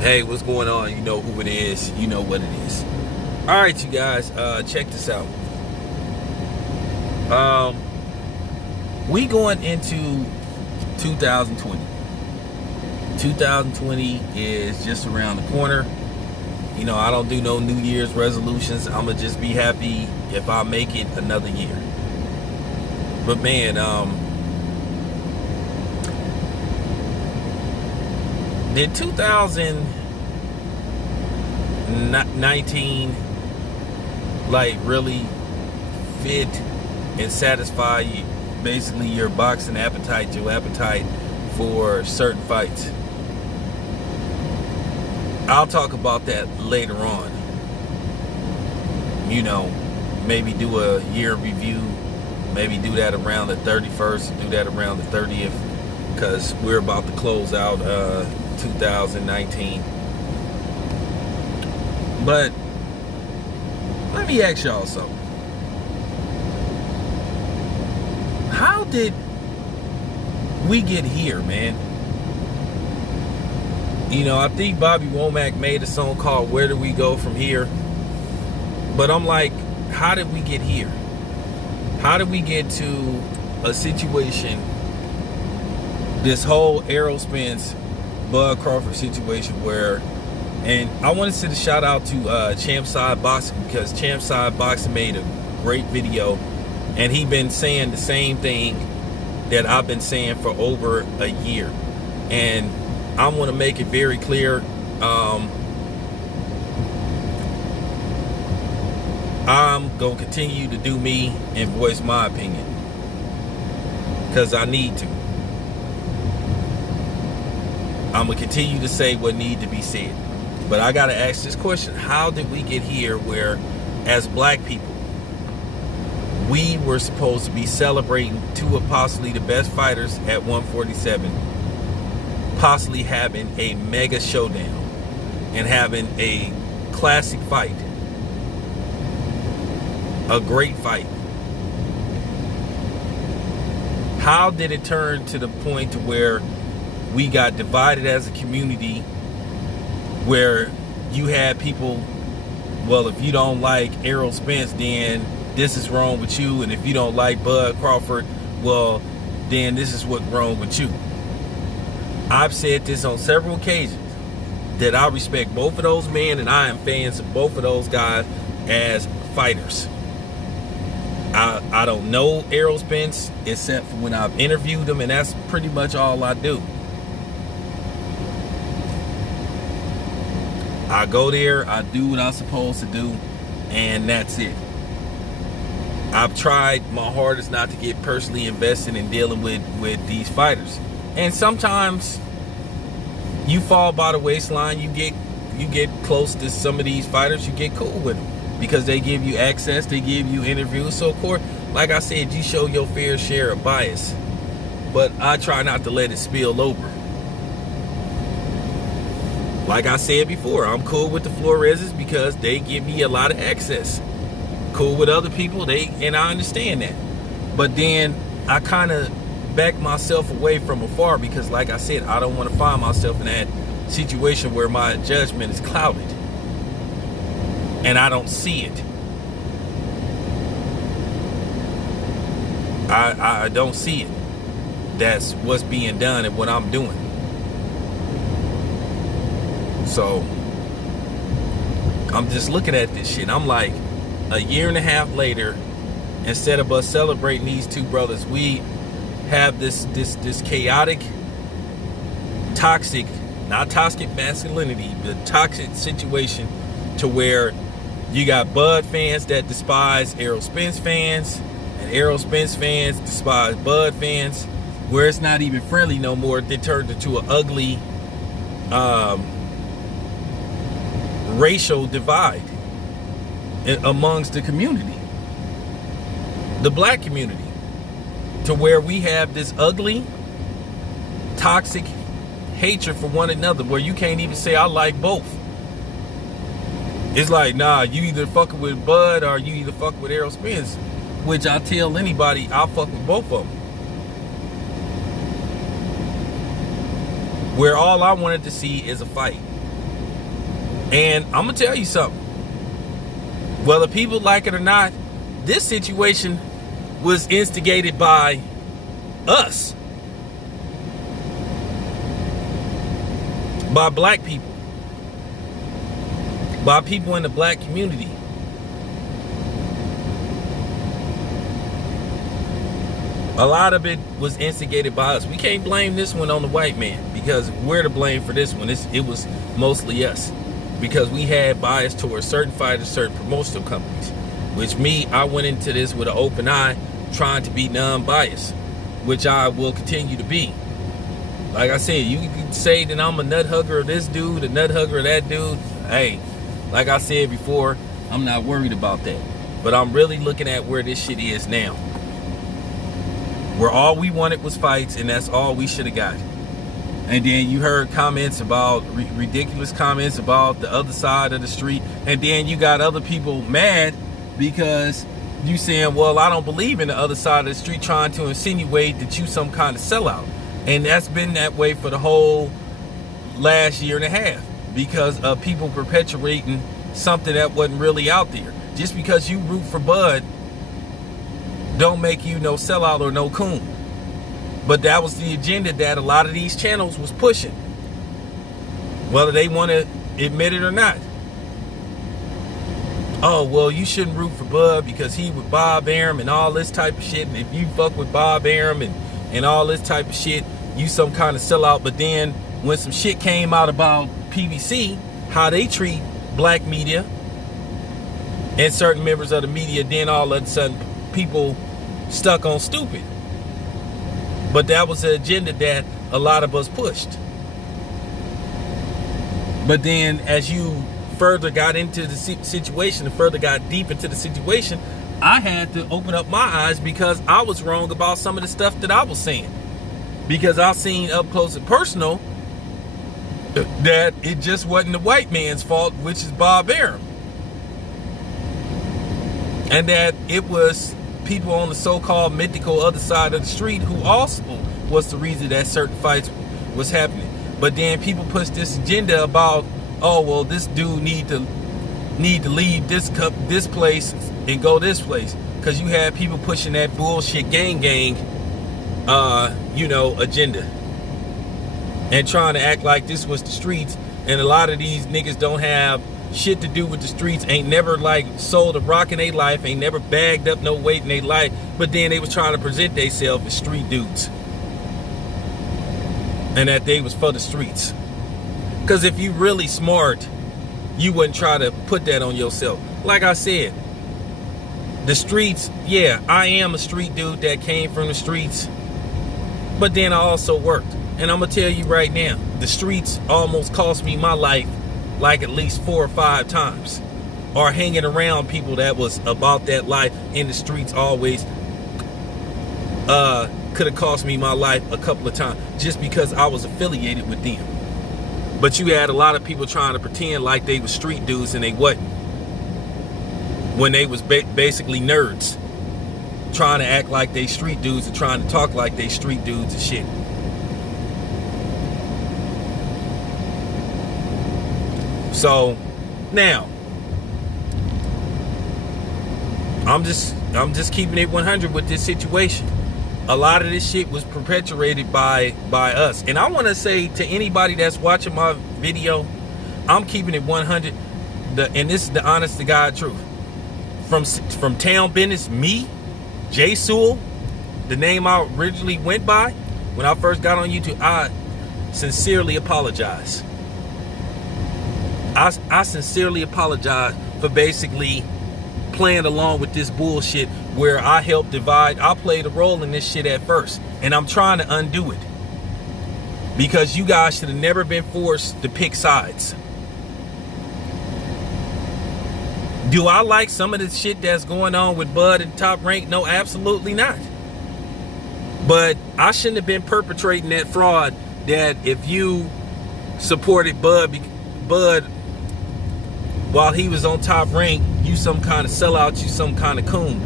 Hey, what's going on? You know who it is. You know what it is. All right, you guys, check this out. We going into 2020. 2020 is just around the corner. You know, I don't do no New Year's resolutions. I'm gonna just be happy if I make it another year. But man, did 2019 like really fit and satisfy you, basically your boxing appetite, your appetite for certain fights? I'll talk about that later on. You know, maybe do a year review, maybe do that around the 31st, do that around the 30th, because we're about to close out 2019. But let me ask y'all something. How did we get here, man? You know, I think Bobby Womack made a song called "Where Do We Go From Here?" But I'm like, how did we get here? How did we get to a situation, this whole Errol Spence, Bud Crawford situation where, and I want to send a shout out to Champside Boxing, because Champside Boxing made a great video, and he been saying the same thing that I've been saying for over a year. And I want to make it very clear, I'm going to continue to do me and voice my opinion, because I need to. I'm going to continue to say what needs to be said. But I got to ask this question. How did we get here where, as black people, we were supposed to be celebrating two of possibly the best fighters at 147, possibly having a mega showdown and having a classic fight, a great fight? How did it turn to the point to where we got divided as a community, where you had people, well, if you don't like Errol Spence, then this is wrong with you, and if you don't like Bud Crawford, well, then this is what's wrong with you? I've said this on several occasions, that I respect both of those men, and I am fans of both of those guys as fighters. I don't know Errol Spence except for when I've interviewed him, and that's pretty much all I do. I go there, I do what I'm supposed to do, and that's it. I've tried my hardest not to get personally invested in dealing with these fighters. And sometimes you fall by the waistline, you get close to some of these fighters, you get cool with them, because they give you access, they give you interviews. So of course, like I said, you show your fair share of bias. But I try not to let it spill over. Like I said before, I'm cool with the Floreses because they give me a lot of access. Cool with other people, and I understand that. But then I kind of back myself away from afar, because like I said, I don't want to find myself in that situation where my judgment is clouded and I don't see it. I don't see it. That's what's being done and what I'm doing. So I'm just looking at this shit. I'm like, a year and a half later, instead of us celebrating these two brothers, we have this chaotic, toxic, not toxic masculinity, but toxic situation, to where you got Bud fans that despise Errol Spence fans, and Errol Spence fans despise Bud fans, where it's not even friendly no more. They turned into an ugly racial divide amongst the community, the black community, to where we have this ugly, toxic hatred for one another, where you can't even say I like both. It's like, nah, you either fucking with Bud or you either fuck with Errol Spence, which I tell anybody I'll fuck with both of them. Where all I wanted to see is a fight. And I'm gonna tell you something. Whether people like it or not, this situation was instigated by us, by black people, by people in the black community. A lot of it was instigated by us. We can't blame this one on the white man, because we're to blame for this one. It was mostly us, because we had bias towards certain fighters, certain promotional companies. Which I went into this with an open eye, trying to be non-biased, which I will continue to be. Like I said, you can say that I'm a nut hugger of this dude, a nut hugger of that dude. Hey, like I said before, I'm not worried about that. But I'm really looking at where this shit is now. Where all we wanted was fights, and that's all we should have got. And then you heard comments about, ridiculous comments about the other side of the street. And then you got other people mad because you saying, well, I don't believe in the other side of the street, trying to insinuate that you some kind of sellout. And that's been that way for the whole last year and a half, because of people perpetuating something that wasn't really out there. Just because you root for Bud don't make you no sellout or no coon. But that was the agenda that a lot of these channels was pushing, whether they want to admit it or not. Oh, well, you shouldn't root for Bud because he with Bob Arum and all this type of shit. And if you fuck with Bob Arum and all this type of shit, you some kind of sellout. But then when some shit came out about PBC, how they treat black media and certain members of the media, then all of a sudden people stuck on stupid. But that was the agenda that a lot of us pushed. But then as you further got into the situation and further got deep into the situation, I had to open up my eyes, because I was wrong about some of the stuff that I was saying. Because I seen up close and personal that it just wasn't the white man's fault, which is Bob Arum. And that it was people on the so-called mythical other side of the street who also was the reason that certain fights was happening. But then people push this agenda about, oh, well, this dude need to leave this place and go this place, because you had people pushing that bullshit gang agenda and trying to act like this was the streets. And a lot of these niggas don't have shit to do with the streets, ain't never like sold a rock in their life, ain't never bagged up no weight in their life, but then they was trying to present themselves as street dudes and that they was for the streets. Because if you really smart, you wouldn't try to put that on yourself. Like I said, the streets, yeah, I am a street dude that came from the streets, but then I also worked. And I'm gonna tell you right now, the streets almost cost me my life like at least 4 or 5 times, or hanging around people that was about that life in the streets always could have cost me my life a couple of times, just because I was affiliated with them. But you had a lot of people trying to pretend like they were street dudes, and they wasn't, when they was basically nerds trying to act like they street dudes and trying to talk like they street dudes and shit. So now I'm just keeping it 100 with this situation. A lot of this shit was perpetuated by us. And I want to say to anybody that's watching my video, I'm keeping it 100. And this is the honest to God truth. From Town Business, me, Jay Sewell, the name I originally went by when I first got on YouTube, I sincerely apologize. I sincerely apologize for basically playing along with this bullshit where I helped divide. I played a role in this shit at first, and I'm trying to undo it, because you guys should have never been forced to pick sides. Do I like some of the shit that's going on with Bud and Top Rank? No, absolutely not. But I shouldn't have been perpetrating that fraud that if you supported Bud while he was on Top Rank, you some kind of sellout, you some kind of coon.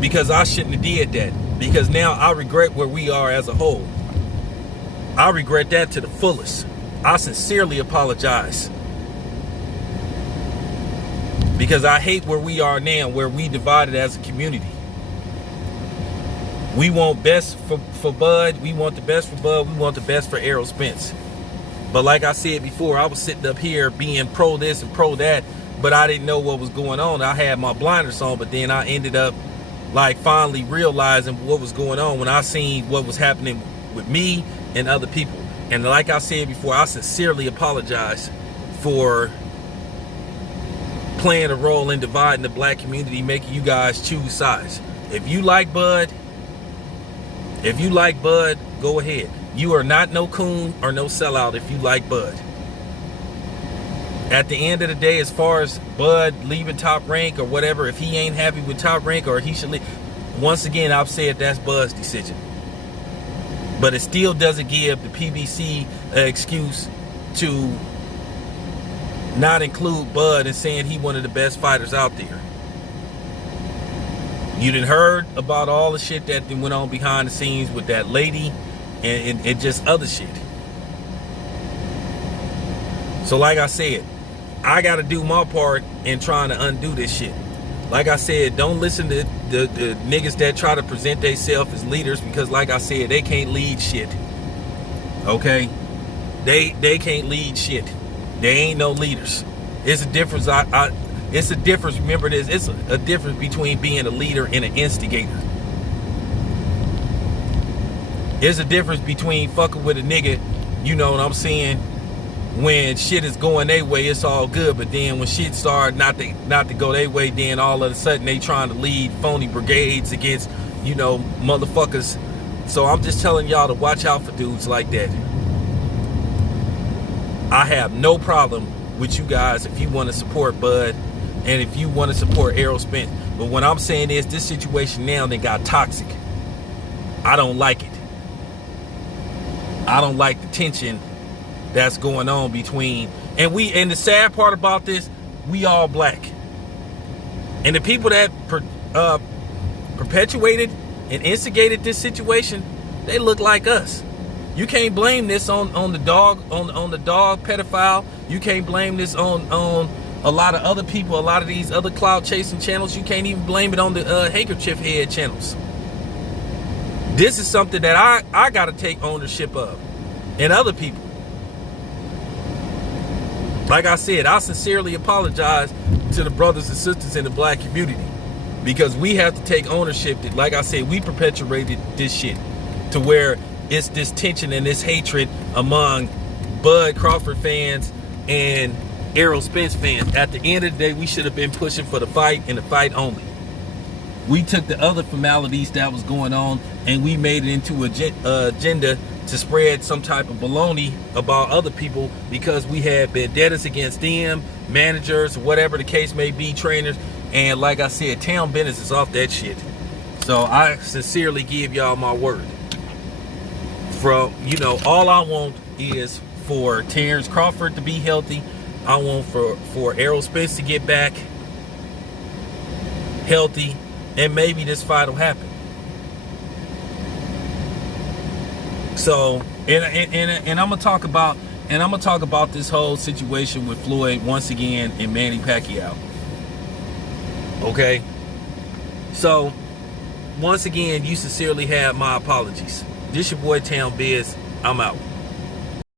Because I shouldn't have did that. Because now I regret where we are as a whole. I regret that to the fullest. I sincerely apologize. Because I hate where we are now, where we divided as a community. We want best for Bud. We want the best for Bud. We want the best for Errol Spence. But like I said before, I was sitting up here being pro this and pro that, but I didn't know what was going on. I had my blinders on, but then I ended up like finally realizing what was going on when I seen what was happening with me and other people. And like I said before, I sincerely apologize for playing a role in dividing the black community, making you guys choose sides. If you like Bud, go ahead. You are not no coon or no sellout if you like Bud. At the end of the day, as far as Bud leaving Top Rank or whatever, if he ain't happy with Top Rank or he should leave, once again, I've said that's Bud's decision. But it still doesn't give the PBC an excuse to not include Bud in saying he one of the best fighters out there. You done heard about all the shit that went on behind the scenes with that lady and just other shit. So like I said, I got to do my part in trying to undo this shit. Like I said, don't listen to the niggas that try to present themselves as leaders, because like I said, they can't lead shit. Okay? They can't lead shit. They ain't no leaders. It's a difference. It's a difference. Remember this. It's a difference between being a leader and an instigator. There's a difference between fucking with a nigga, you know what I'm saying, when shit is going their way, it's all good. But then when shit start not to go their way, then all of a sudden they trying to lead phony brigades against, you know, motherfuckers. So I'm just telling y'all to watch out for dudes like that. I have no problem with you guys if you want to support Bud and if you want to support Errol Spence. But what I'm saying is this situation now then got toxic. I don't like it. I don't like the tension that's going on between, and the sad part about this, we all black. And the people that perpetuated and instigated this situation, they look like us. You can't blame this on the dog pedophile. You can't blame this on a lot of other people, a lot of these other cloud chasing channels. You can't even blame it on the handkerchief head channels. This is something that I got to take ownership of, and other people. Like I said, I sincerely apologize to the brothers and sisters in the black community, because we have to take ownership that, like I said, we perpetuated this shit to where it's this tension and this hatred among Bud Crawford fans and Errol Spence fans. At the end of the day, we should have been pushing for the fight and the fight only. We took the other formalities that was going on and we made it into an agenda to spread some type of baloney about other people, because we had vendettas against them, managers, whatever the case may be, trainers. And like I said, town business is off that shit. So I sincerely give y'all my word. From, you know, all I want is for Terrence Crawford to be healthy. I want for Errol Spence to get back healthy, and maybe this fight will happen. So, and I'm gonna talk about this whole situation with Floyd once again and Manny Pacquiao. Okay. So, once again, you sincerely have my apologies. This your boy Town Biz. I'm out.